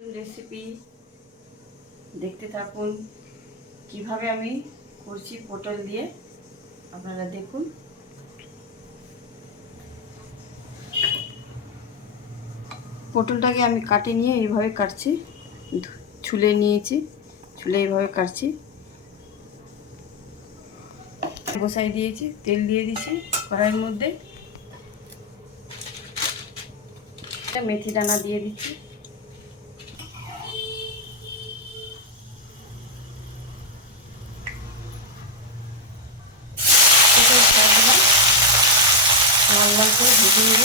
Recipe দেখতে থাকুন কিভাবে আমি করছি পটল দিয়ে। আপনারা দেখুন। পটলটাকে আমি কাটে নিয়ে এইভাবে কাটছি, ছুলে নিয়েছি, ছুলে এইভাবে কাটছি। বসাই দিয়েছি, তেল দিয়ে দিচ্ছি কড়াইয়ের মধ্যে, মেথি দানা দিয়ে দিচ্ছি। লাল লাল করে ভেজে নেব।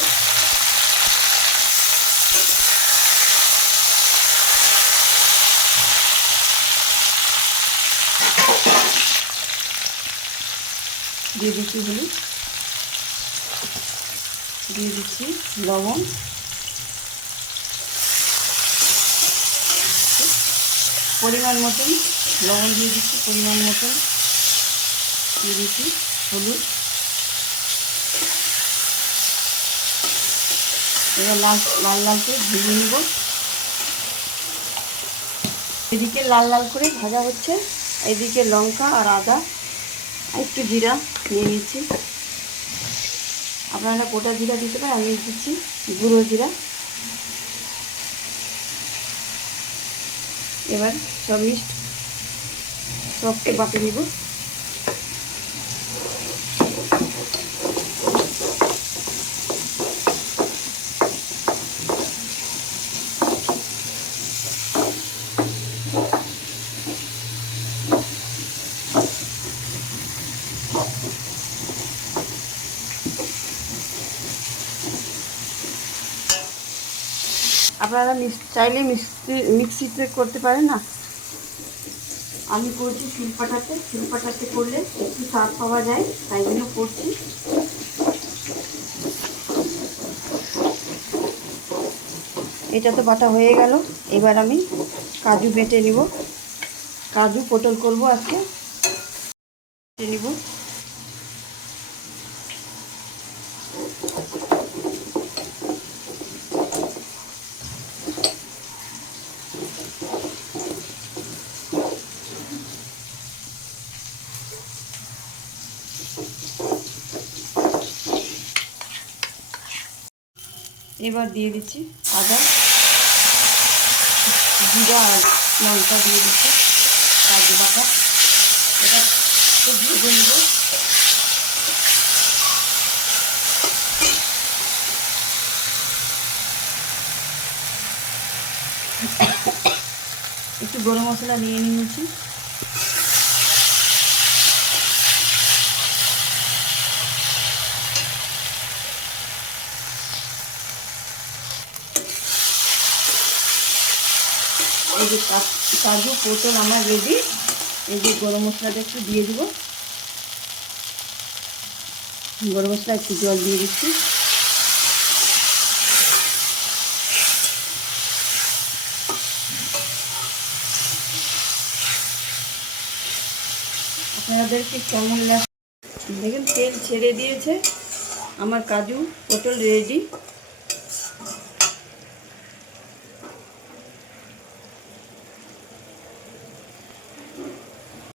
দিয়ে দিচ্ছি হলুদ, দিয়ে দিচ্ছি লবণ, পরিমাণ মতন লবণ দিয়ে দিচ্ছি, পরিমাণ মতন দিয়ে দিচ্ছি হলুদ। এবার লাল লাল করে ভেজে নেব। এদিকে লাল লাল করে ভাজা হচ্ছে, এদিকে লঙ্কা আর আদা আর একটু জিরা নিয়ে নিচ্ছি। আপনারা গোটা জিরা দিতে পারেন, আমি দিচ্ছি গুঁড়ো জিরা। এবার সবকে বাটে নিব। আপনারা চাইলে মিক্সিতে করতে পারেন, না আমি করছি শিলপাটাতে করলে একটু স্বাদ পাওয়া যায়, তাই জন্য করছি। এটা তো বাটা হয়ে গেল। এবার আমি কাজু বেটে নিব, কাজু পটল করব আজকে, বেটে নিব। এবার দিয়ে দিচ্ছি আদা, জিরা আর লঙ্কা দিয়ে দিচ্ছি, কাজু বাটা। এটা একটু ভেজে নেব। একটু গরম মশলা নিয়ে নিয়েছি। এই যে কাজু পটল আমার রেডি। এই যে গরম মশলাটা একটু দিয়ে দিব, গরম মশলা একটু জল দিয়ে দিচ্ছি। আপনাদেরকে কেমন লাগে দেখুন, তেল ছেড়ে দিয়েছে, আমার কাজু পটল রেডি।